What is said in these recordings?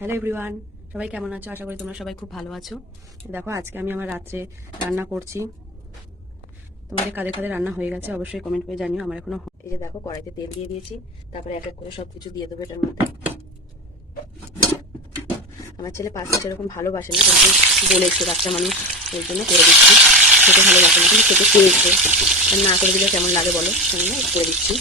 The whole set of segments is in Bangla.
হ্যালো এভরিওয়ান সবাই কেমন আছো? আশা করি তোমরা সবাই খুব ভালো আছো। দেখো, আজকে আমি আমার রাত্রে রান্না করছি। তোমাদের কাদের কাদের রান্না হয়ে গেছে, অবশ্যই কমেন্ট করে জানিও, আমার এখনও এই যে দেখো, কড়াইতে তেল দিয়ে দিয়েছি। তারপরে এক এক করে সব কিছু দিয়ে দেবো এটার মধ্যে। আমার ছেলে পাস্তা সেরকম ভালোবাসে না, কিন্তু বলেছে বাচ্চা মানুষ, ওই জন্য করে দিচ্ছি। খেতে ভালোবাসে না, কিন্তু খেতে চেয়েছে। না করে দিলে কেমন লাগে বলো? করে দিচ্ছি।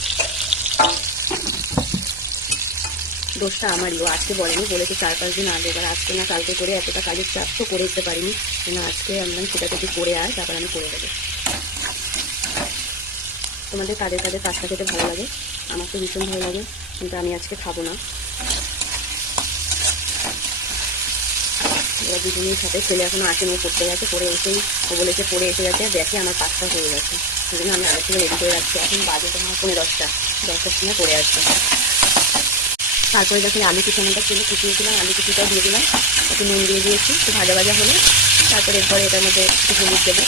দোষটা আমারই। আজকে বলেনি, বলেছে চার পাঁচ দিন আগে, এবার আজকে না, কালকে করে এতটা কাজের চাপ তো করে দিতে পারিনি। না, আজকে আমি সেটা থেকে করে আয়, তারপর আমি করে দেবো। তোমাদের কাদের কাদের কাজটা খেতে ভালো লাগে, আমার তো ভীষণ ভালো লাগে, কিন্তু আমি আজকে খাব না। এবার দুজনের সাথে ছেলে এখনও আসেনি, ও পড়তে গেছে পরে এসেই, ও বলেছে পরে এসে গেছে, দেখে আমার পাস্তা হয়ে গেছে। সেই জন্য আমি আগে থেকে রেডি করে রাখছি। এখন বাজে তোমার পনেরো দশটা, দশটার সময় পড়ে আসছে তারপরে যখন আলু কুচানোটা ছিল কুচিয়ে দিলাম, আলু কুচিটা দিয়ে দিলাম। একটু নুন দিয়ে দিয়েছি, একটু ভাজা ভাজা হলে তারপরে এরপরে এটার মধ্যে একটু হলুদ দেবো।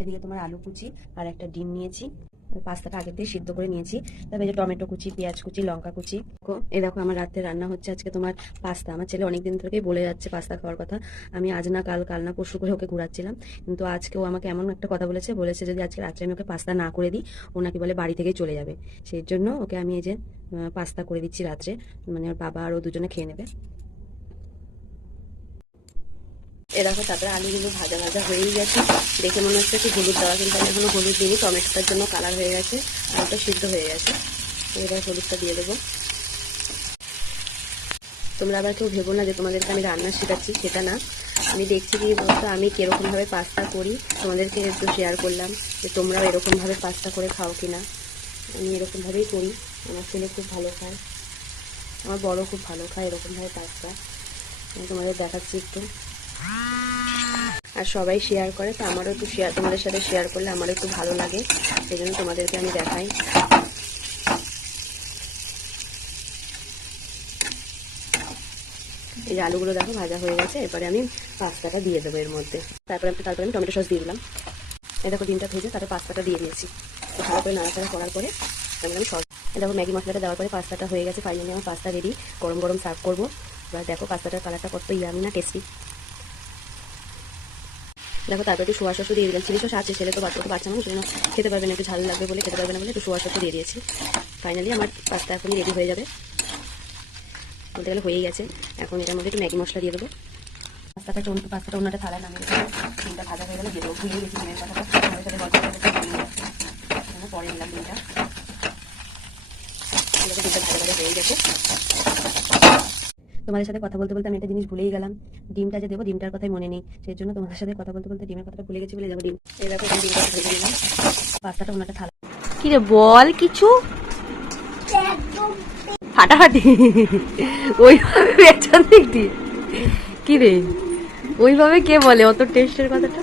এদিকে তোমার আলু কুচি আর একটা ডিম নিয়েছি। পাস্তাটা আগে দিয়ে সিদ্ধ করে নিয়েছি। তবে যে টমেটো কুচি, পেঁয়াজ কুচি, লঙ্কা কুচি। এই দেখো আমার রাতে রান্না হচ্ছে আজকে তোমার পাস্তা। আমার ছেলে অনেকদিন থেকেই বলে যাচ্ছে পাস্তা খাওয়ার কথা। আমি আজ না কাল কাল না পরশু করে ওকে ঘুরাচ্ছিলাম। কিন্তু আজকে ও আমাকে এমন একটা কথা বলেছে বলেছে যদি আজকে রাত্রে আমি ওকে পাস্তা না করে দিই, ও নাকি বলে বাড়ি থেকেই চলে যাবে। সেই জন্য ওকে আমি এই যে পাস্তা করে দিচ্ছি রাত্রে। মানে ওর বাবা আর ও দুজনে খেয়ে নেবে। এ দেখো, তারপরে আলুগুলো ভাজা ভাজা হয়েই গেছে। দেখে মনে হচ্ছে কি হলুদ দেওয়া, কিন্তু আমি এখনও হলুদ দিইনি। টমেটোটার জন্য কালার হয়ে গেছে, আলুটা সিদ্ধ হয়ে গেছে। এবার হলুদটা দিয়ে দেবো। তোমরা আবার কেউ ভেবো না যে তোমাদেরকে আমি রান্না শেখাচ্ছি, সেটা না। আমি দেখছি কি বলতো, আমি কীরকমভাবে পাস্তা করি, তোমাদেরকে একটু শেয়ার করলাম যে তোমরাও এরকমভাবে পাস্তা করে খাও কি না আমি এরকমভাবেই করি, আমার ছেলে খুব ভালো খায়। আমার বড় খুব ভালো খায় এরকমভাবে পাস্তা। আমি তোমাদের দেখাচ্ছি একটু। আর সবাই শেয়ার করে, তো আমারও একটু শেয়ার তোমাদের সাথে শেয়ার করলে আমারও একটু ভালো লাগে। সেই জন্য তোমাদেরকে আমি দেখাই। এই যে আলুগুলো দেখো, ভাজা হয়ে গেছে, এরপরে আমি পাস্তাটা দিয়ে দেবো এর মধ্যে। তারপরে আমি তারপরে আমি টমেটো সস দিয়ে দিলাম। এই দেখো, ডিমটা ভেজে তারপরে পাস্তাটা দিয়ে দিয়েছি। ভালো করে নাড়াচাড়া করার পরে তারপরে আমি সস দেখো, ম্যাগি মশলাটা দেওয়ার পরে পাস্তাটা হয়ে গেছে ফাইনালি আমার পাস্তা রেডি গরম গরম সার্ভ করব। এবার দেখো, পাস্তাটার কালারটা কত ইয়ামি না টেস্টি দেখো, তারপরে একটু সোয়া সসও দিয়ে দিলাম। চিলি সস আছে ছেলে তো বাচ্চা তো বাচ্চা মানুষ জন্য খেতে পারবে না, একটু ঝাল লাগবে বলে খেতে পারবে না বলে একটু সোয়া সসও দিয়ে দিয়েছি। ফাইনালি আমার পাস্তা এখনই রেডি হয়ে যাবে। বলতে গেলে হয়েই গেছে। এখন এটার মধ্যে একটু ম্যাগি মশলা দিয়ে দেবো। পাস্তাটা অন্য পাস্তাটা অন্যটা থালায় নামিয়ে দেবো। ডিমটা ভাজা হয়ে গেলে দিয়ে দেবো। ভুলে গেছি ডিমের কথাটা সাথে গল্প করতে পরে নিলাম ডিমটা। ডিমটা ভাজা ভাজা হয়ে গেছে। তোমাদের সাথে কথা বলতে বলতে আমি একটা জিনিস ভুলেই গেলাম। ডিমটা যে দেবো, ডিমটার কথাই মনে নেই। সেই জন্য তোমাদের সাথে কথা বলতে বলতে ডিমের কথাটা ভুলে গেছি বলে যাব ডিম। এই দেখো ডিমটা পাস্তাটা ওনাটা থালা। কিরে, বল কিছু? ফাটাফাটি। ওইভাবে পেছন দিক দিয়ে ওইভাবে কে বলে? অত টেস্টের কথাটা?